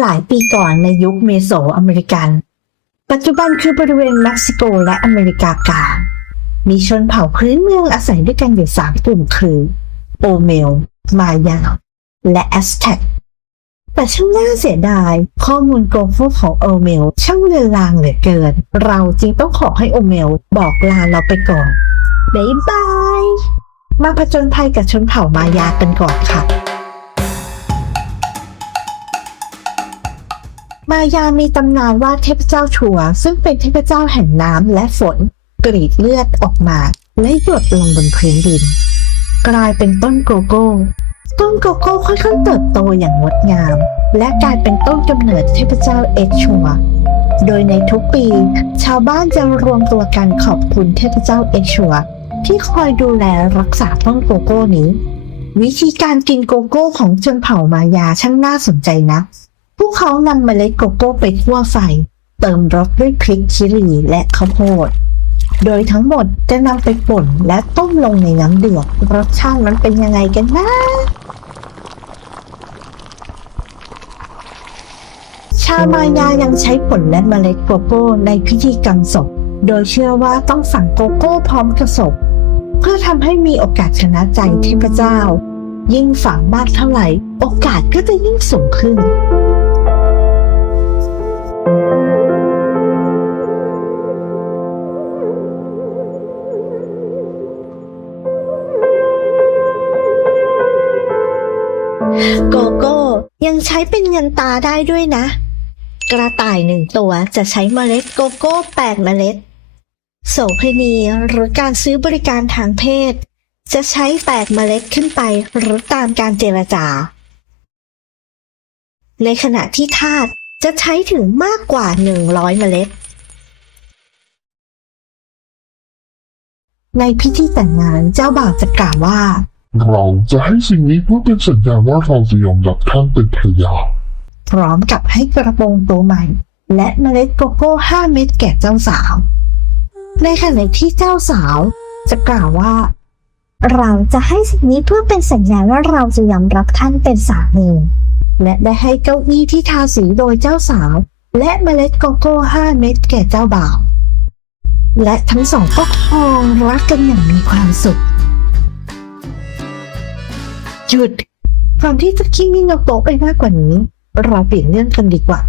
หลายปีก่อนในยุคเมโสอเมริกัน ปัจจุบันคือบริเวณเม็กซิโกและอเมริกากลางมีชนเผ่าพื้นเมืองอาศัยด้วยกันอยู่3กลุ่มคือโอเมล มายาและแอสแท็กแต่ช่างน่าเสียดายข้อมูลโกโก้ของโอเมลช่างเลือนลางเหลือเกินเราจึงต้องขอให้โอเมลบอกลาเราไปก่อนบ๊ายบายมาผจญภัยกับชนเผ่ามายากันก่อนค่ะมายามีตำนานว่าเทพเจ้าชัวซึ่งเป็นเทพเจ้าแห่งน้ำและฝนกรีดเลือดออกมาและหยดลงบนพื้นดินกลายเป็นต้นโกโก้ต้นโกโก้ค่อยๆเติบโตอย่างงดงามและกลายเป็นต้นกำเนิดเทพเจ้าเอ็กชัวโดยในทุกปีชาวบ้านจะรวมตัวกันขอบคุณเทพเจ้าเอ็กชัวที่คอยดูแลรักษาต้นโกโก้นี้วิธีการกินโกโก้ของชนเผ่ามายาช่างน่าสนใจนะพวกเขานำเมล็ดโกโก้ไปคั่วไฟเติมรสด้วยพริกชิลีและข้าวโพดโดยทั้งหมดจะนำไปป่นและต้มลงในน้ำเดือดรสชาติมันเป็นยังไงกันนะชาวมายายังใช้ผลและเมล็ดโกโก้ในพิธีกรรมศพโดยเชื่อว่าต้องฝังโกโก้พร้อมกับศพเพื่อทำให้มีโอกาสชนะใจเทพเจ้ายิ่งฝังมากเท่าไหร่โอกาสก็จะยิ่งสูงขึ้นโกโก้ยังใช้เป็นเงินตราได้ด้วยนะกระต่าย1ตัวจะใช้เมล็ดโกโก้8เมล็ดโสเภณีหรือการซื้อบริการทางเพศจะใช้8เมล็ดขึ้นไปหรือตามการเจรจาในขณะที่ทาสจะใช้ถึงมากกว่า100เมล็ดในพิธีแต่งงานเจ้าบ่าวจะกล่าวว่าเราจะให้สิ่งนี้เพื่อเป็นสัญญาว่าเราจะยอมรับท่านเป็นภรรยาพร้อมกับให้กระโปรงตัวใหม่และเมล็ดโกโก้5เม็ดแก่เจ้าสาวในขณะที่เจ้าสาวจะกล่าวว่าเราจะให้สิ่งนี้เพื่อเป็นสัญญาว่าเราจะยอมรับท่านเป็นสามีและได้ให้เก้าอี้ที่ทาสีโดยเจ้าสาวและเมล็ดโกโก้5เม็ดแก่เจ้าบ่าวและทั้งสองก็ครองรักกันอย่างมีความสุขหยุดก่อนที่จะคิดมิโนโตะไปมากกว่านี้เราเปลี่ยนเรื่องกันดีกว่า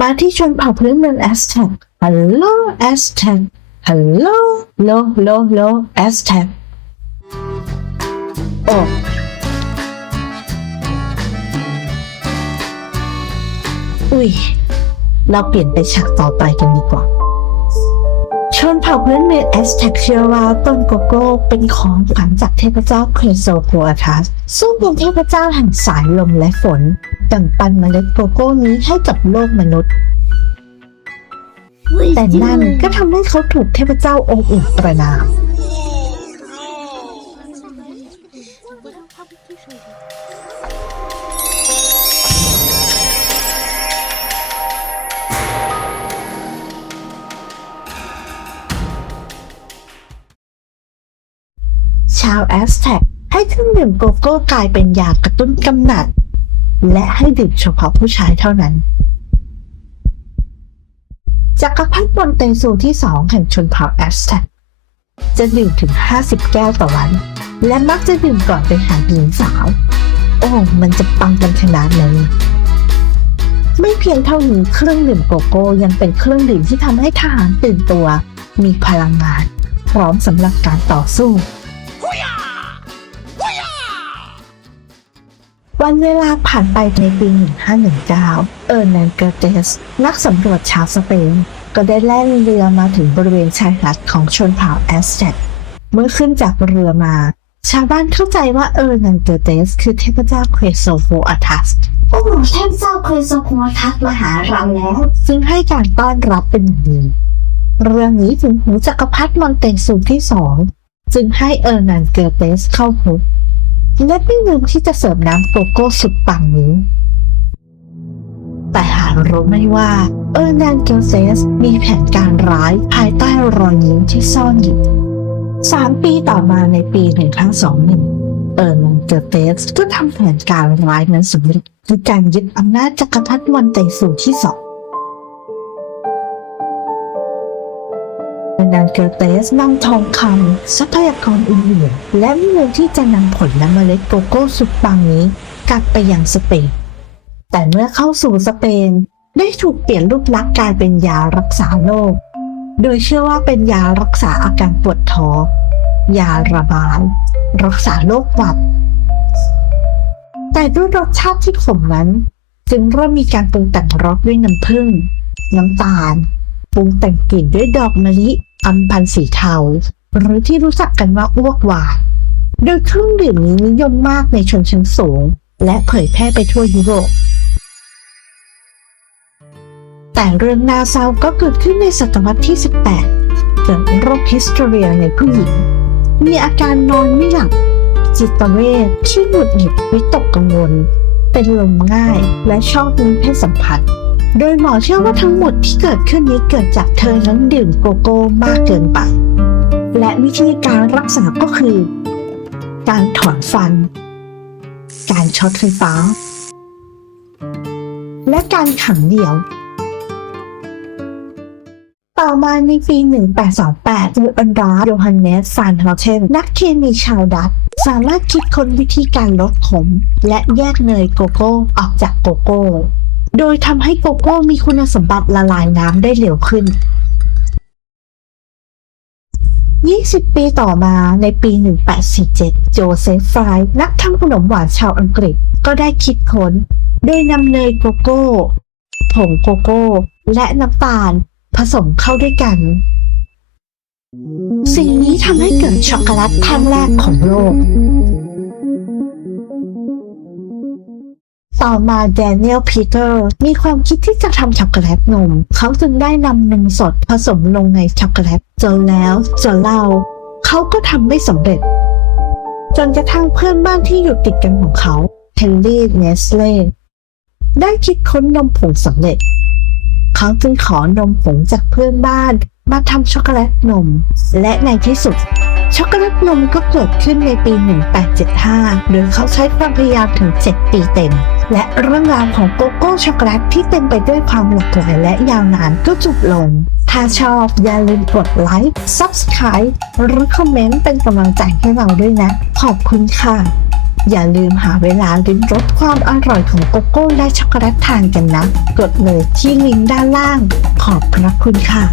มาที่ชนเผ่าพื้นเมืองแอสแท็กฮัลโหลแอสแท็กฮัลโหลโลแอสแท็กโอ้อุ๊ยเราเปลี่ยนไปฉากต่อไปกันดีกว่าชนเผ่าพื้นเมืองแอสแท็กเชื่อว่าต้นโกโก้เป็นของขวัญจากเทพเจ้าเคโซโคอาทัสซึ่งเป็นเทพเจ้าแห่งสายลมและฝนแบ่งปันเมล็ดโกโก้นี้ให้กับโลกมนุษย์แต่นั่นก็ทำให้เขาถูกเทพเจ้าองค์อื่นประณามชาวแอสแท็กให้เครื่องดื่มโกโก้กลายเป็นยากระตุ้นกำหนัดและให้ดื่มเฉพาะผู้ชายเท่านั้นจักรพรรดิมอนเตซูที่2แห่งชนเผ่าแอสแท็กจะดื่มถึง50แก้วต่อวันและมักจะดื่มก่อนไปหาหญิงสาวโอ้มันจะปังกันขนาดนั้นไม่เพียงเท่านี้เครื่องดื่มโกโก้ยังเป็นเครื่องดื่มที่ทำให้ทหารตื่นตัวมีพลังงานพร้อมสำหรับการต่อสู้วันเวลาผ่านไปในปี 1519 เออร์นันเกอร์เตสนักสำรวจชาวสเปนก็ได้แล่นเรือมาถึงบริเวณชายหาดของชนเผ่าแอสแท็กเมื่อขึ้นจากเรือมาชาวบ้านเข้าใจว่าเออร์นันเกอร์เตสคือเทพเจ้าเคโซโฟอาทัสโอ้เทพเจ้าเคโซโฟอาทัสมาหาเราแล้วซึ่งให้การต้อนรับเป็นอย่างดีเรื่องนี้ถึงหูจักรพรรดิมอนเตซูที่2จึงให้เออร์นันเกอร์เตสเข้าพบและไม่ลืมที่จะเสิร์ฟน้ำโกโก้สุดปังนี้แต่หารู้ไหมว่าเออร์นันเกอร์เตสมีแผนการร้ายภายใต้รอยยิ้มที่ซ่อนอยู่3 ปีต่อมาในปี 1921 นันเกอร์เตสก็ทำแผนการร้ายนั้นสำเร็จคือการยึดอำนาจจักรพรรดิวันไตสูที่2นันเกอร์เตสนำทองคำทรัพยากรอื่นๆและเงินที่จะนำผลและเมล็ดโกโก้สุดปังนี้กลับไปยังสเปนแต่เมื่อเข้าสู่สเปนได้ถูกเปลี่ยนรูปลักษณ์กลายเป็นยารักษาโรคโดยเชื่อว่าเป็นยารักษาอาการปวดท้องยาระบายรักษาโรคหวัดแต่ด้วยรสชาติที่ขมนั้นจึงเริ่มมีการปรุงแต่งรสด้วยน้ำผึ้งน้ำตาลปรุงแต่งกลิ่นด้วยดอกมะลิอัมพันธ์สีเทาหรือที่รู้จักกันว่าอ้วกวานโดยเครื่องดื่มนี้นิยมมากในชนชั้นสูงและเผยแพร่ไปทั่วยุโรปแต่เรื่องน่าเศร้าก็เกิดขึ้นในศตวรรษที่ 18 เกิดโรคฮิสเทเรียในผู้หญิงมีอาการนอนไม่หลับจิตเวชขี้หงุดหงิดวิตกกังวลเป็นลมง่ายและชอบมีเพศสัมพันธ์โดยหมอเชื่อว่าทั้งหมดที่เกิดขึ้นนี้เกิดจากเธอนั้นดื่มโกโก้มากเกินไปและวิธีการรักษาก็คือการถอนฟันการช็อตไฟฟ้าและการขังเดี่ยวต่อมาในปี 1828 อูอันราโยฮันเนส ฟานเฮาเทน นักเคมีชาวดัตช์สามารถคิดค้นวิธีการลดขมและแยกเนยโกโก้ออกจากโกโก้โดยทำให้โกโก้มีคุณสมบัติละลายน้ำได้เร็วขึ้น 20 ปีต่อมาในปี 1847 โจเซฟ ฟรายนักทำขนมหวานชาวอังกฤษก็ได้คิดค้นโดยนำเนยโกโก้ผงโกโก้และน้ำตาลผสมเข้าด้วยกันสิ่งนี้ทำให้เกิดช็อกโกแลตแท่งแรกของโลกต่อมาแดเนียล พีเตอร์มีความคิดที่จะทำช็อกโกแลตนมเขาจึงได้นำนมสดผสมลงในช็อกโกแลตจนแล้วจนเล่าเขาก็ทำไม่สำเร็จจนกระทั่งเพื่อนบ้านที่อยู่ติดกันของเขาเฮนรี่ เนสเล่ได้คิดค้นนมผงสำเร็จเขาจึงขอนมผงจากเพื่อนบ้านมาทำช็อกโกแลตนมและในที่สุดช็อกโกแลตนมก็เกิดขึ้นในปี 1875 โดยเขาใช้ความพยายามถึง 7 ปีเต็มและเรื่องราวของโกโก้ช็อกโกแลตที่เต็มไปด้วยความหลากหลายและยาวนานก็จบลงถ้าชอบอย่าลืมกดไลค์ Subscribe หรือคอมเมนต์เป็นกำลังใจให้เราด้วยนะขอบคุณค่ะอย่าลืมหาเวลาลิ้มรสความอร่อยของโกโก้และช็อกโกแลตทานกันนะกดเลยที่ลิงก์ด้านล่างขอบพระคุณค่ะ